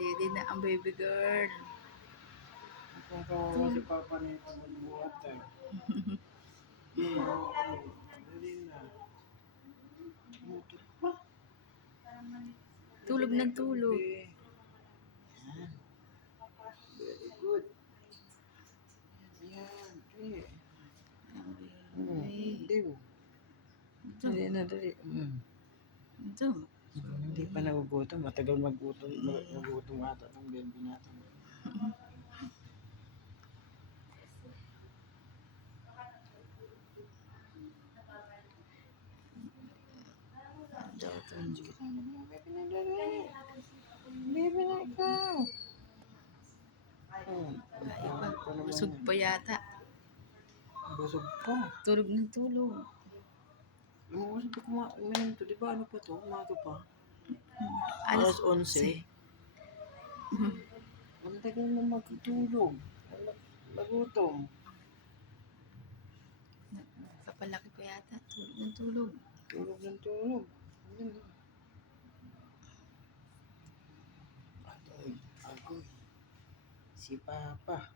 Ready na ang baby girl. Kung kawawa si Papa eh. Na. Motor pa. Tulog ng tulog. Eh. Very good. Yan. Eh. Hmm, Ay, Hindi mo. Dali na, dali. Hmm. Ito. Hindi pa nagugutom. Matagal magutom. Nagugutom ata ng baby natin. Baby na, ikaw. Busog pa yata. Busog pa. Tulog ng tulog. Ano kasi pa kumain to? Di ba ano pa to? Umaga pa. Alas Alas 11. Ang tagal mo magtulog. Nagutom. Kapalaki pa yata. Tulog ng tulog. Tulog ng tulog. Ayun na. Agoy. Agoy. Si Papa.